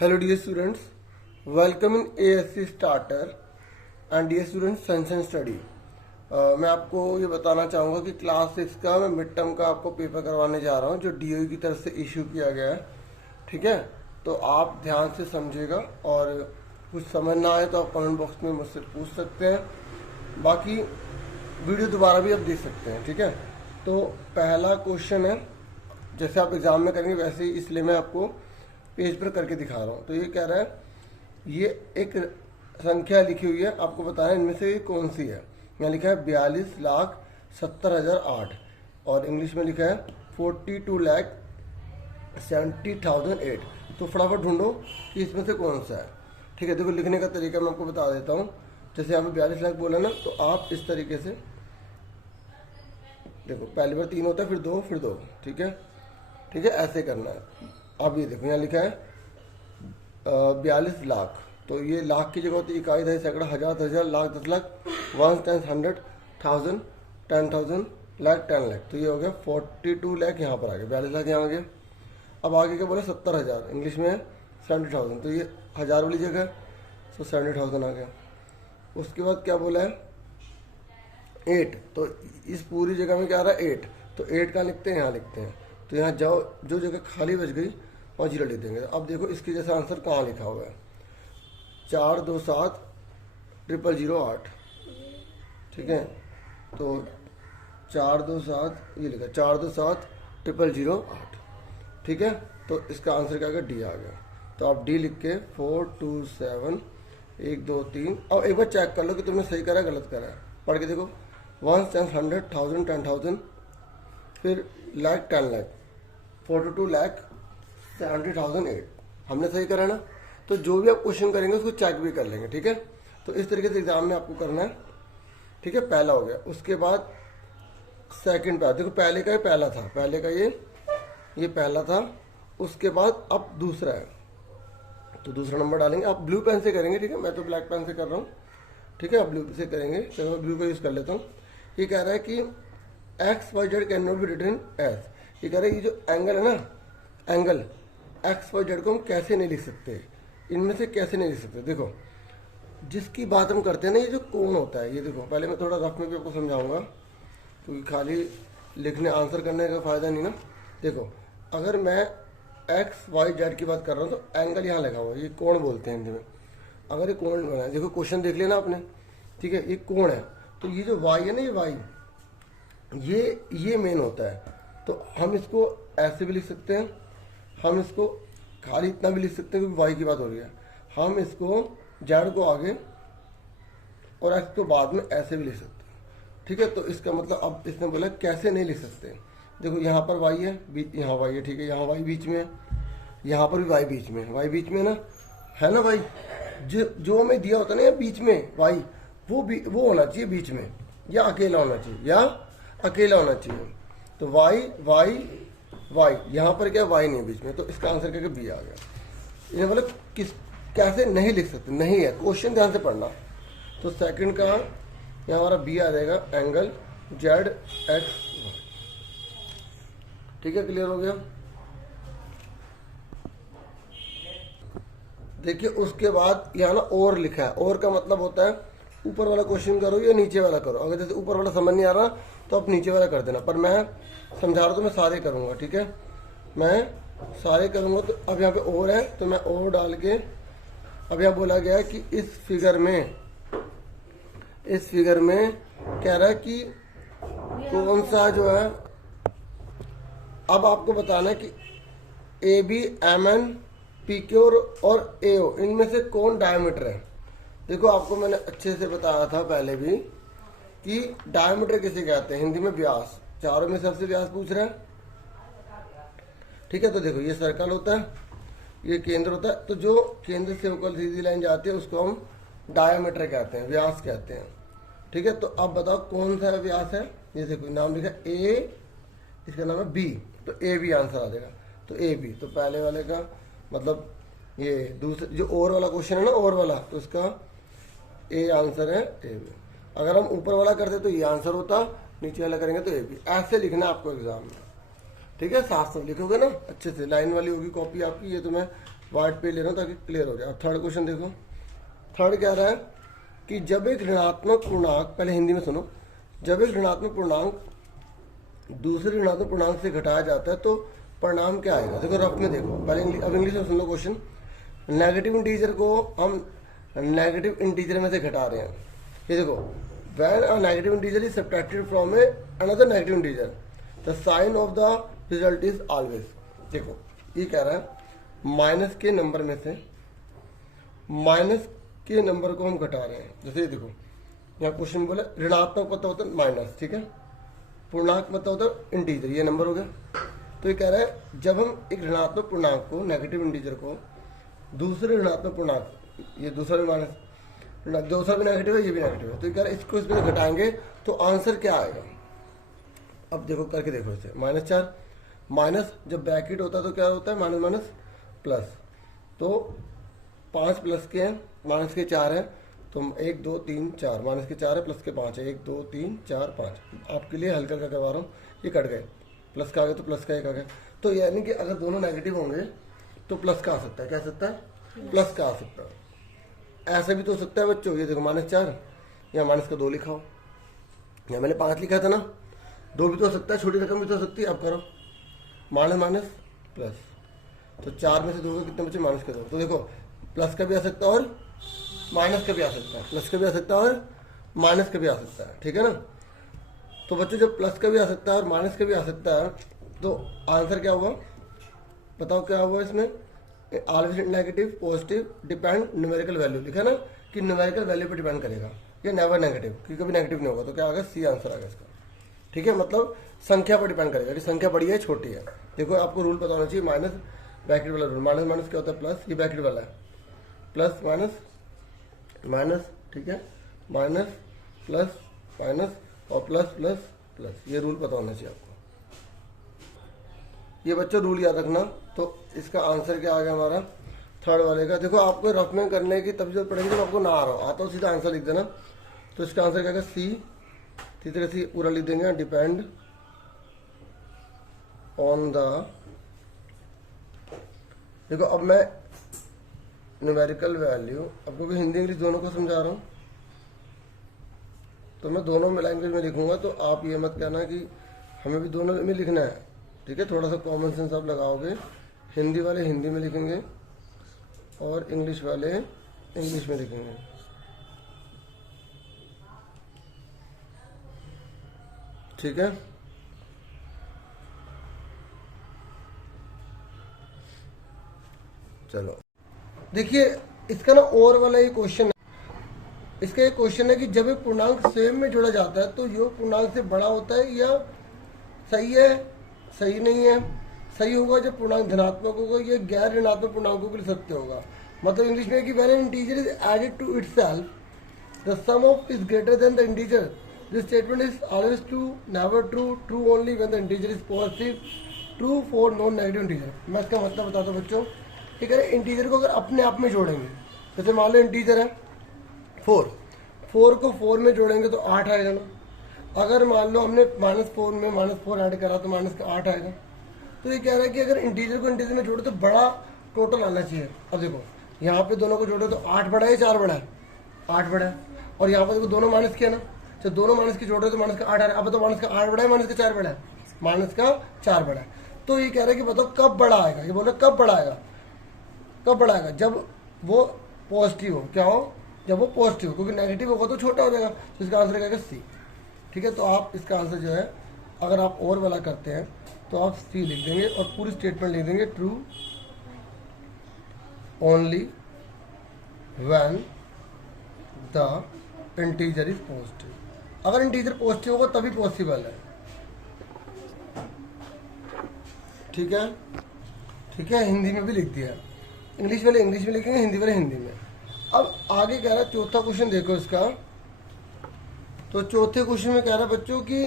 Hello dear students, welcome in ASC Starter and dear students Science and Study। मैं आपको ये बताना चाहूँगा कि क्लास 6 का मैं मिड टर्म का आपको पेपर करवाने जा रहा हूँ जो DOE की तरफ से इशू किया गया है। ठीक है, तो आप ध्यान से समझिएगा और कुछ समझ ना आए तो आप कमेंट बॉक्स में मुझसे पूछ सकते हैं। बाकी वीडियो दोबारा भी आप देख सकते हैं। ठीक है, तो पहला क्वेश्चन है, जैसे आप एग्ज़ाम में करेंगे वैसे ही, इसलिए मैं आपको पेज पर करके दिखा रहा हूँ। तो ये कह रहा है, ये एक संख्या लिखी हुई है, आपको बताना है इनमें से कौन सी है। यहाँ लिखा है 42,70,008 और इंग्लिश में लिखा है 42,70,008। तो फटाफट ढूंढो कि इसमें से कौन सा है। ठीक है, देखो लिखने का तरीका मैं आपको बता देता हूँ। जैसे यहाँ पे 42 लाख बोला ना, तो आप इस तरीके से देखो, पहली बार 3 होता है, फिर 2, फिर 2। ठीक है, ठीक है, ऐसे करना है। अब ये देखो यहाँ लिखा है 42 लाख, तो ये लाख की जगह होती है इकाई, दहाई, सैकड़ा, हजार, 10,000, लाख, 10 लाख, 1 10 100 1000 10,000 लाख, 10 लाख। तो ये हो गया 42 लाख, यहाँ पर आ गया 42 लाख, यहाँ आ गया। अब आगे क्या बोले 70,000, इंग्लिश में 70,000, तो ये हजार वाली जगह, तो 70,000 आ गया। उसके बाद क्या बोला है 8, तो इस पूरी जगह में क्या आ रहा है 8, तो 8 कहाँ लिखते हैं, यहाँ लिखते हैं। तो यहाँ जाओ, जो जगह खाली बच गई वहाँ 0 लिख देंगे। अब देखो इसके जैसा आंसर कहाँ लिखा हुआ है, 427,008। ठीक है, तो 427 ये लिखा 427,008। ठीक है, तो इसका आंसर क्या आ गया, डी आ गया। तो आप डी लिख के 4 2 7 1 2 3। अब एक बार चेक कर लो कि तुमने सही करा गलत करा है, पढ़ के देखो। 1 10 100 1000 10,000, फिर लाख, 10 लाख, 42,70,008। हमने सही करा ना। तो जो भी आप क्वेश्चन करेंगे उसको चेक भी कर लेंगे। ठीक है, तो इस तरीके से एग्जाम में आपको करना है। ठीक है, पहला हो गया। उसके बाद सेकंड पे देखो, पहले का ये पहला था, पहले का ये पहला था। उसके बाद अब दूसरा है, तो दूसरा नंबर डालेंगे। आप ब्लू पेन से करेंगे। ठीक है, मैं तो ब्लैक पेन से कर रहा हूँ। ठीक है, आप ब्लू से करेंगे, चलो मैं ब्लू का यूज़ कर लेता हूँ। ये कह रहा है कि XYZ can not be written as. ये कह रहा है ये जो एंगल है ना, एंगल XYZ को हम कैसे नहीं लिख सकते, इनमें से कैसे नहीं लिख सकते। देखो जिसकी बात हम करते हैं ना, ये जो कोण होता है, ये देखो पहले मैं थोड़ा रफ में भी आपको समझाऊंगा, क्योंकि खाली लिखने आंसर करने का फ़ायदा नहीं ना। देखो अगर मैं XYZ की बात कर रहा हूँ तो एंगल यहाँ लगा हुआ है, ये कोण बोलते हैं हिंदी में। अगर ये कोण बना है, देखो क्वेश्चन देख लेना आपने। ठीक है, ये कोण है, तो ये जो y है ना, ये y, ये मेन होता है। तो हम इसको ऐसे भी लिख सकते हैं, हम इसको खाली इतना भी लिख सकते हैं क्योंकि y की बात हो रही है। हम इसको z को आगे और x को बाद में ऐसे भी लिख सकते हैं। ठीक है, तो इसका मतलब अब इसने बोला कैसे नहीं लिख सकते। देखो यहाँ पर y है, यहाँ y है। ठीक है, यहाँ y बीच में है, यहाँ पर भी y बीच में है, y बीच में है ना भाई। जो हमें दिया होता है ना बीच में y, वो होना चाहिए बीच में, या अकेला होना चाहिए, या अकेला होना चाहिए। तो y यहाँ पर क्या y नहीं है बीच में, तो इसका आंसर क्या बी आ गया। ये मतलब कैसे नहीं लिख सकते, नहीं है, क्वेश्चन ध्यान से पढ़ना। तो सेकंड का यहाँ हमारा बी आ जाएगा, एंगल ZXY। ठीक है, क्लियर हो गया। देखिए उसके बाद यहाँ ना और लिखा है, और का मतलब होता है ऊपर वाला क्वेश्चन करो या नीचे वाला करो। अगर जैसे ऊपर वाला समझ नहीं आ रहा तो आप नीचे वाला कर देना, पर मैं समझा रहा हूँ तो मैं सारे करूँगा। ठीक है, मैं सारे करूँगा। तो अब यहाँ पे और है, तो मैं और डाल के, अब यहाँ बोला गया है कि इस फिगर में कह रहा है कि कौन सा जो है, अब आपको बताना है कि AB, MN, PQ और AO इनमें से कौन डायमीटर है। देखो आपको मैंने अच्छे से बताया था पहले भी कि डायमीटर किसे कहते हैं, हिंदी में व्यास। चारों में सबसे व्यास पूछ रहा है। ठीक है, तो देखो ये सर्कल होता है, ये केंद्र होता है, तो जो केंद्र से होकर सीधी लाइन जाती है उसको हम डायमीटर कहते हैं, व्यास कहते हैं। ठीक है, तो अब बताओ कौन सा व्यास है। ये देखो नाम लिखा A, इसका नाम है B, तो AB आंसर आ जाएगा। तो AB, तो पहले वाले का मतलब ये दूसरे जो और वाला क्वेश्चन है ना, और वाला, तो उसका A आंसर है AB। अगर हम ऊपर वाला करते तो ये आंसर होता, नीचे वाला करेंगे तो AB। ऐसे लिखना आपको एग्जाम में। ठीक है, साफ साफ लिखोगे ना अच्छे से, लाइन वाली होगी कॉपी आपकी। ये तो मैं वाइट पे ले रहा हूँ ताकि क्लियर हो जाए। अब थर्ड क्वेश्चन देखो, थर्ड कह रहा है कि जब एक ऋणात्मक पूर्णांक, पहले हिंदी में सुनो, जब एक ऋणात्मक पूर्णांक दूसरे ऋणात्मक पूर्णांक से घटाया जाता है तो परिणाम क्या आएगा। देखो रफ में देखो, पहले अब इंग्लिश में सुन लो क्वेश्चन। नेगेटिव इंटीजर को हम नेगेटिव इंटीजर में से घटा रहे हैं। ये देखो, when a negative integer is subtracted from a another negative integer the sign of the result is always. देखो ये कह रहा है माइनस के नंबर में से माइनस के नंबर को हम घटा रहे हैं। जैसे ये देखो यहाँ क्वेश्चन बोला ऋणात्मक पता होता है माइनस, ठीक है, पूर्णांक पता होता है इंटीजर, ये नंबर हो गया। तो ये कह रहा है जब हम एक ऋणात्मक पूर्णांक को, नेगेटिव इंटीजर को दूसरे ऋणात्मक पूर्णांक, ये दूसरा भी माइनस, दूसरा भी नेगेटिव है, ये भी नेगेटिव है, तो ये कह रहा है इसको इसमें घटाएंगे तो आंसर क्या आएगा। अब देखो करके देखो इसे, -4 माइनस जब ब्रैकेट होता है तो क्या होता है माइनस माइनस प्लस, तो 5 प्लस के हैं, माइनस के 4 हैं, तो 1 2 3 4, माइनस के 4 है प्लस के 5 है, 1 2 3 4 5। आपके लिए हल्का का करवा रहा हूँ, ये कट गए, प्लस का आ गया तो प्लस का 1 आ गया। तो यानी कि अगर दोनों नेगेटिव होंगे तो प्लस का आ सकता है, क्या आ सकता है, प्लस का आ सकता है। ऐसा भी तो हो सकता है बच्चों, ये देखो -4 या माइनस का 2 लिखा हो, या मैंने 5 लिखा था ना, 2 भी तो हो सकता है, छोटी रकम भी तो हो सकती है। अब करो माइनस माइनस प्लस, तो 4 में से 2 कितने बचे, माइनस के 2। तो देखो प्लस का भी आ सकता है और माइनस का भी आ सकता है, प्लस का भी आ सकता है और माइनस का भी आ सकता है, ठीक है ना। तो बच्चों जब प्लस का भी आ सकता है और माइनस का भी आ सकता है तो आंसर क्या हुआ, बताओ क्या हुआ इसमें, always negative, positive, depend numerical value लिखा ना, कि न्यूमेरिकल वैल्यू पर डिपेंड करेगा, ये नेवर नेगेटिव, क्योंकि कभी नेगेटिव नहीं होगा। तो क्या आएगा, सी आंसर आ गया इसका, ठीक है, मतलब संख्या पर डिपेंड करेगा कि संख्या बड़ी है छोटी है। देखो आपको रूल पता होना चाहिए, माइनस ब्रैकेट वाला रूल, माइनस माइनस क्या होता है प्लस, ये ब्रैकेट वाला है, प्लस माइनस माइनस, ठीक है, माइनस प्लस माइनस और प्लस प्लस प्लस, ये रूल पता होना चाहिए आपको। ये बच्चों रूल याद रखना। तो इसका आंसर क्या आ गया हमारा थर्ड वाले का। देखो आपको रफ में करने की तब जरूरत पड़ेगी जब आपको ना आ रहा हो, आता हो सीधा आंसर लिख देना। तो इसका आंसर क्या है, सी, इसी तरह से पूरा लिख देंगे, डिपेंड ऑन द, देखो अब मैं न्यूमेरिकल वैल्यू आपको भी हिंदी इंग्लिश दोनों को समझा रहा हूँ, तो मैं दोनों में लैंग्वेज में लिखूंगा, तो आप ये मत कहना कि हमें भी दोनों में लिखना है, ठीक है, थोड़ा सा कॉमन सेंस आप लगाओगे। हिंदी वाले हिंदी में लिखेंगे और इंग्लिश वाले इंग्लिश में लिखेंगे, ठीक है। चलो देखिए इसका ना और वाला ये क्वेश्चन है, इसका एक क्वेश्चन है कि जब एक पूर्णांक सेम में जोड़ा जाता है तो योग पूर्णांक से बड़ा होता है या सही है, सही नहीं है। सही होगा जब पूर्णांक धनात्मक होगा, या गैर ऋणात्मक पूर्णांकों के लिए सत्य होगा। मतलब इंग्लिश में कि when an integer is added to itself the sum of is greater than the integer, this statement is always true, never true, true only when the integer is positive, true for non negative integer. मैं इसका मतलब बताता हूँ बच्चों, ठीक है। Integer को अगर अपने आप में जोड़ेंगे, जैसे मान लो इंटीजर है 4 को 4 में जोड़ेंगे तो 8 आएगा ना। अगर मान लो हमने -4 में -4 ऐड करा तो माइनस का 8 आएगा। तो ये कह रहा है कि अगर इंटीजर को इंटीजर में जोड़े तो बड़ा टोटल आना चाहिए। अब देखो यहाँ पे दोनों को जोड़े तो 8 बड़ा है 4 बड़ा है, 8 बड़ा है, और यहाँ पर देखो दोनों माइनस किया ना, तो दोनों माइनस की जोड़ रहे तो माइनस का 8 आ रहा है। अब तो माइनस का 8 बड़ा है, माइनस का 4 बड़ा है, माइनस का 4 बड़ा है। तो ये कह रहा है कि बताओ कब बड़ा आएगा, ये बोला कब बड़ा आएगा, कब बड़ा आएगा, जब वो पॉजिटिव हो। क्या हो, जब वो पॉजिटिव हो, क्योंकि नेगेटिव होगा तो छोटा हो जाएगा। तो इसका आंसर क्या है, सी, ठीक है। तो आप इसका आंसर जो है अगर आप और वाला करते हैं तो आप सी लिख देंगे और पूरी स्टेटमेंट लिख देंगे, true only when the integer is positive. अगर इंटीजर पॉजिटिव होगा तभी पॉसिबल है, ठीक है, ठीक है। हिंदी में भी लिख दिया, इंग्लिश वाले इंग्लिश में लिखेंगे, हिंदी वाले हिंदी में। अब आगे कह रहा है चौथा क्वेश्चन देखो इसका। तो चौथे क्वेश्चन में कह रहा है बच्चों कि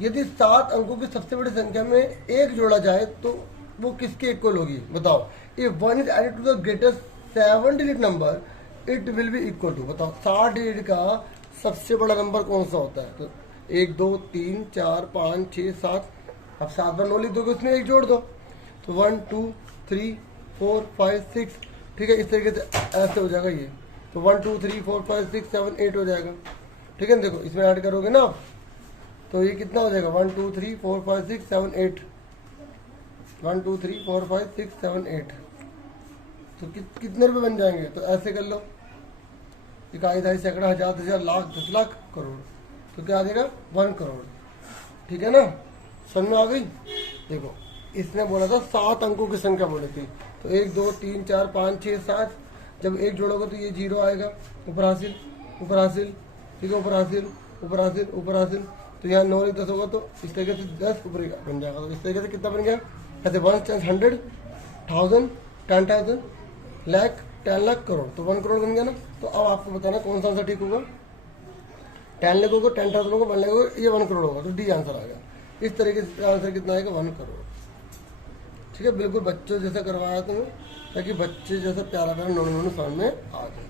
यदि 7 अंकों की सबसे बड़ी संख्या में 1 जोड़ा जाए तो वो किसके इक्वल होगी, बताओ। If 1 is added to the greatest 7 digit number it will be equal to, बताओ 7 डिजिट का सबसे बड़ा नंबर कौन सा होता है। तो 1 2 3 4 5 6 7, अब 7 बार 9 लिख दोगे उसमें 1 जोड़ दो, तो 1 2 3 4 5 6, ठीक है। इस तरीके से ऐसे हो जाएगा ये, तो 1 2 3 4 5 6 7 8 हो जाएगा, ठीक है। देखो इसमें ऐड करोगे ना आप, तो ये कितना हो जाएगा 1 2 3 4 5 6 7 8, 1 2 3 4 5 6 7 8, तो कितने रुपए बन जाएंगे? तो ऐसे कर लो, इकाई, दहाई, सैकड़ा, हजार, 10,000, लाख, 10 लाख, करोड़, तो क्या आ जाएगा 1 करोड़, ठीक है ना। समझ में आ गई? देखो इसने बोला था 7 अंकों की संख्या बोली थी, तो 1 2 3 4 5 6 7, जब 1 जोड़ोगे तो ये 0 आएगा, ऊपर हासिल, ऊपर हासिल, ठीक है, ऊपर हासिल, ऊपर हासिल, ऊपर हासिल, तो यहाँ 9 10 होगा, तो इस तरीके से 10 ऊपर बन जाएगा। तो इस तरीके से कितना बन गया? ऐसे 1 100 1000 10,000 लाख 10 लाख करोड़, तो 1 करोड़ बन गया ना। तो अब आपको बताना कौन सा आंसर ठीक होगा। 10 लाख होगा, 10,000 होगा, 1 लाख होगा, ये 1 करोड़ होगा, तो डी आंसर आ गया। इस तरीके से आंसर कितना आएगा? 1 करोड़, ठीक है। बिल्कुल बच्चों जैसा करवाया तुम्हें, ताकि बच्चे जैसा प्यारा प्यारा नोनों समझ में आ जाए।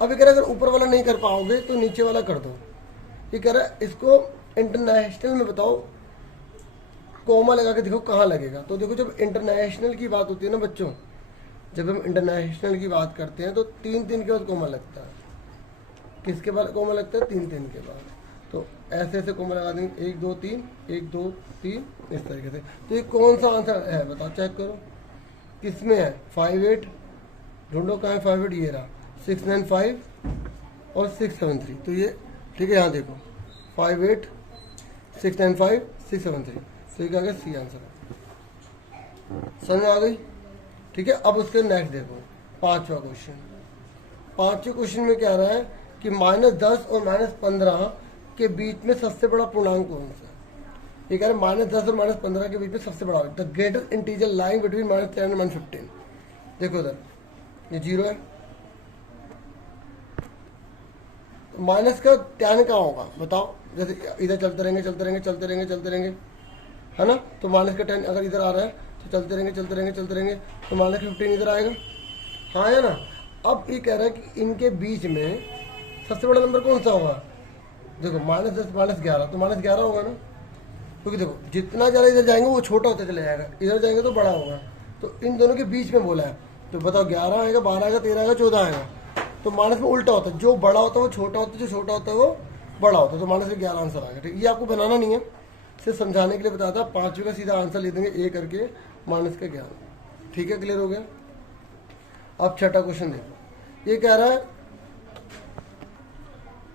अब ये कह रहा है अगर ऊपर वाला नहीं कर पाओगे तो नीचे वाला कर दो। ये कह रहा है इसको इंटरनेशनल में बताओ, कोमा लगा के देखो कहाँ लगेगा। तो देखो जब इंटरनेशनल की बात होती है ना बच्चों, जब हम इंटरनेशनल की बात करते हैं तो 3 3 के बाद कोमा लगता है। किसके बाद कोमा लगता है? 3 3 के बाद। तो ऐसे ऐसे कोमा लगा देंगे, 1 2 3 1 2 3, इस तरीके से। तो ये कौन सा आंसर है बताओ, चेक करो किसमें है। 5 8 ढूंढो कहाँ है 5 8, ये रहा 6 9 5 और 6 7 3, तो ये ठीक है। यहाँ देखो 5 8 6 9 5 6 7 3, तो ये क्या गया? सी आंसर है। समझ में आ गई? ठीक है। अब उसके नेक्स्ट देखो 5वां क्वेश्चन। 5वें क्वेश्चन में क्या रहा है कि -10 और -15 के बीच में सबसे बड़ा पूर्णांक कौन सा है? ये कह रहे हैं -10 और -15 के बीच में सबसे बड़ा, the greater integer lying between -10 and -15। देखो इधर ये 0 है, माइनस का 10 कहाँ होगा बताओ? जैसे इधर चलते रहेंगे चलते रहेंगे चलते रहेंगे चलते रहेंगे, है ना। तो माइनस का 10 अगर इधर आ रहा है तो चलते रहेंगे चलते रहेंगे चलते रहेंगे, तो -15 इधर आएगा, हाँ है ना। अब ये कह रहा है कि इनके बीच में सबसे बड़ा नंबर कौन सा होगा? देखो -10 -11, तो -11 होगा ना, क्योंकि देखो जितना ज़्यादा इधर जाएंगे वो छोटा होता चला जाएगा, इधर जाएंगे तो बड़ा होगा। तो इन दोनों के बीच में बोला है, तो बताओ 11 आएगा, 12 आएगा, 13 आएगा, 14 आएगा। तो माइनस में उल्टा होता है, जो बड़ा होता है वो छोटा होता है, जो छोटा होता है वो बड़ा होता है। तो माइनस में 11 आंसर आएगा, ठीक। ये आपको बनाना नहीं है, सिर्फ समझाने के लिए बताया था। 5वें का सीधा आंसर ले देंगे, ए करके माइनस का 11, ठीक है। क्लियर हो गया? अब छठा क्वेश्चन देखो, ये कह रहा है,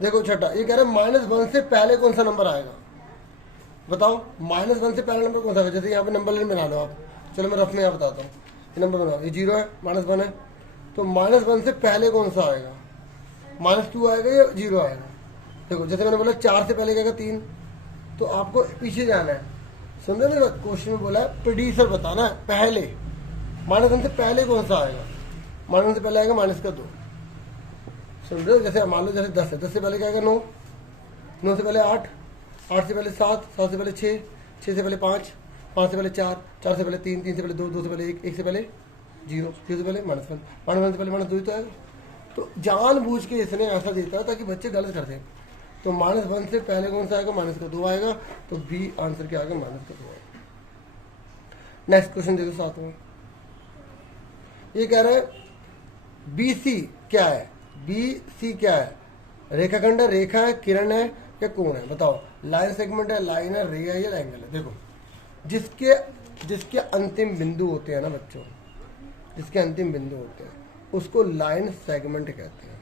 देखो छठा, ये कह रहा है -1 से पहले कौन सा नंबर आएगा बताओ। -1 से पहले नंबर कौन सा आएगा? जैसे यहाँ पे नंबर लाइन बना लो आप, चलो मैं रफ में यहाँ बताता हूँ। ये नंबर बनाओ, ये 0 है, -1 है, तो -1 से पहले कौन सा आएगा? -2 आएगा या 0 आएगा? देखो जैसे मैंने बोला 4 से पहले क्या आएगा? 3, तो आपको पीछे जाना है, समझे मेरी बात। क्वेश्चन में बोला है प्रेडिसर बताना है, पहले -1 से पहले कौन सा आएगा? -1 से पहले आएगा -2, समझो। जैसे मान लो जैसे 10 है, 10 से पहले क्या आएगा? 9, 9 से पहले 8, 8 से पहले 7, 7 से पहले 6, 6 से पहले 5, 5 से पहले 4, 4 से पहले 3, 3 से पहले 2, 2 से पहले 1, 1 से पहले 0, 0 से पहले -1, -1 से पहले -2 तो आएगा। तो जानबूझ के इसने ऐसा देता है ताकि बच्चे गलत कर दें। तो -1 से पहले कौन सा आएगा? -2 आएगा, तो बी आंसर क्या आएगा? -2 आएगा। नेक्स्ट क्वेश्चन देखो 7वां, ये कह रहा है BC क्या है? BC क्या है? रेखाखंड है, रेखा है, किरण है या कोण है? बताओ। लाइन सेगमेंट है, लाइन है, रे है या एंगल है? देखो जिसके अंतिम बिंदु होते हैं ना बच्चों, जिसके अंतिम बिंदु होते हैं उसको लाइन सेगमेंट कहते हैं,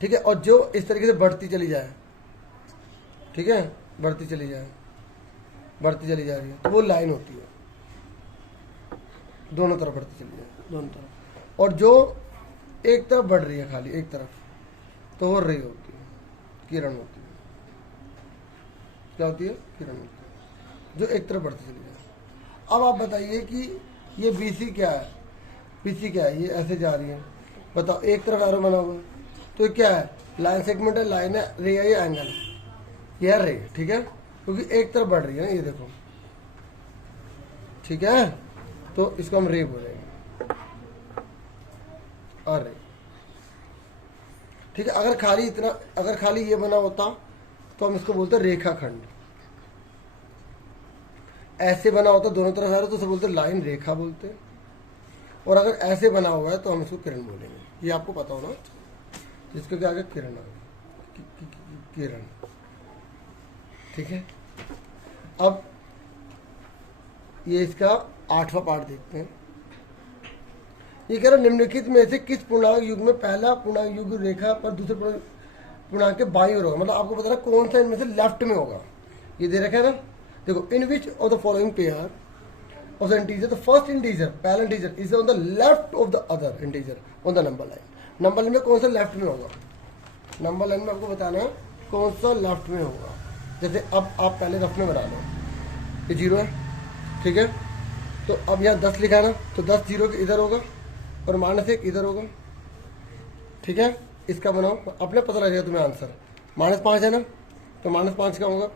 ठीक है। और जो इस तरीके से बढ़ती चली जाए, ठीक है, बढ़ती चली जाए, बढ़ती चली जा रही है, तो वो लाइन होती है, दोनों तरफ बढ़ती चली जाए, दोनों तरफ। और जो एक तरफ बढ़ रही है, खाली एक तरफ, तो वो रे होती है, किरण होती है। क्या होती है? किरण होती है, जो एक तरफ बढ़ती चली जाए। अब आप बताइए कि ये BC क्या है? BC क्या है? ये ऐसे जा रही है, बताओ, एक तरफ एरो बना हुआ है, तो क्या है? लाइन सेगमेंट है, लाइन है, रे है या एंगल है? ये रे, ठीक है, क्योंकि एक तरफ बढ़ रही है ना, ये देखो, ठीक है। तो इसको हम रे बोलेंगे, और रे, ठीक है। अगर खाली ये बना होता तो हम इसको बोलते हैं रेखाखंड। ऐसे बना होता दोनों तरफ आ रहा तो उसे बोलते लाइन, रेखा बोलते हैं। और अगर ऐसे बना हुआ है तो हम इसको किरण बोलेंगे। ये आपको पता होना, जिसके क्या आगे किरण आ गई, किरण। ठीक है, अब ये इसका 8वां पार्ट देखते हैं। ये कह रहा निम्नलिखित में से किस पूर्णांक युग में पहला पूर्णांक युग रेखा पर दूसरे पूर्णांक के बाईं ओर होगा, मतलब आपको बताना कौन सा इनमें से लेफ्ट में होगा। ये दे रखा है ना, देखो, in which of the following pair of the integer the first integer, पहला integer is on the left of the other integer on the number line. Number line में कौन सा लेफ्ट में होगा, नंबर लाइन में आपको बताना है कौन सा लेफ्ट में होगा। जैसे अब आप पहले रफ में बना लो, ये 0 है, ठीक है, तो अब यहाँ 10 लिखा है ना, तो 10 0 के इधर होगा और -1 इधर होगा। ठीक है, इसका बनाओ, अपने पता लगेगा तुम्हें आंसर। -5 है ना, तो -5 का होगा,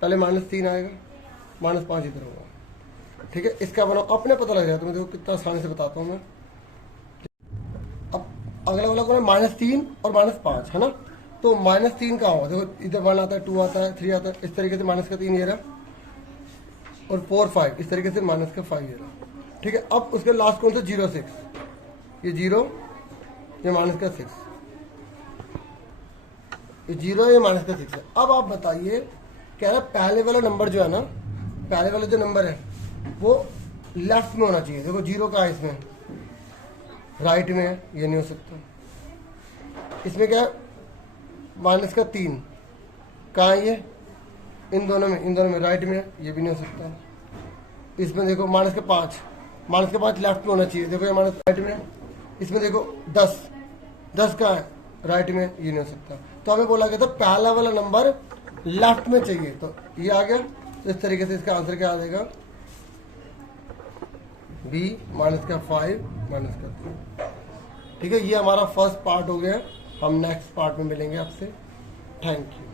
पहले -3 आएगा, -5 इधर होगा। ठीक है, इसका बनाओ, अपने पता लग जाएगा तुम्हें। देखो कितना आसानी से बताता हूँ मैं। अब अगला वाला कौन है, -3 और -5 है ना, तो -3 का होगा। देखो इधर 1 आता है, 2 आता है, 3 आता है, इस तरीके से -3 ये रहा, और 4 5 इस तरीके से -5 ये रहा। ठीक है, अब उसके लास्ट कौन सा, 0 6, ये 0, ये -6, ये 0 ये -6 है। अब आप बताइए, कह रहा पहले वाला नंबर जो है ना, पहले वाला जो नंबर है वो लेफ्ट में होना चाहिए। देखो 0 का है इसमें, राइट में है, ये नहीं हो सकता। इसमें क्या है, -3 कहाँ है, ये इन दोनों में राइट में है, ये भी नहीं हो सकता। इसमें देखो -5 लेफ्ट में होना चाहिए, देखो ये राइट में है। इसमें देखो 10 का है, राइट में, ये नहीं हो सकता। तो हमें बोला गया था पहला वाला नंबर लेफ्ट में चाहिए, तो ये आ गया। तो इस तरीके से इसका आंसर क्या आ जाएगा, B -5 -3। ठीक है, ये हमारा फर्स्ट पार्ट हो गया। हम नेक्स्ट पार्ट में मिलेंगे आपसे। Thank you.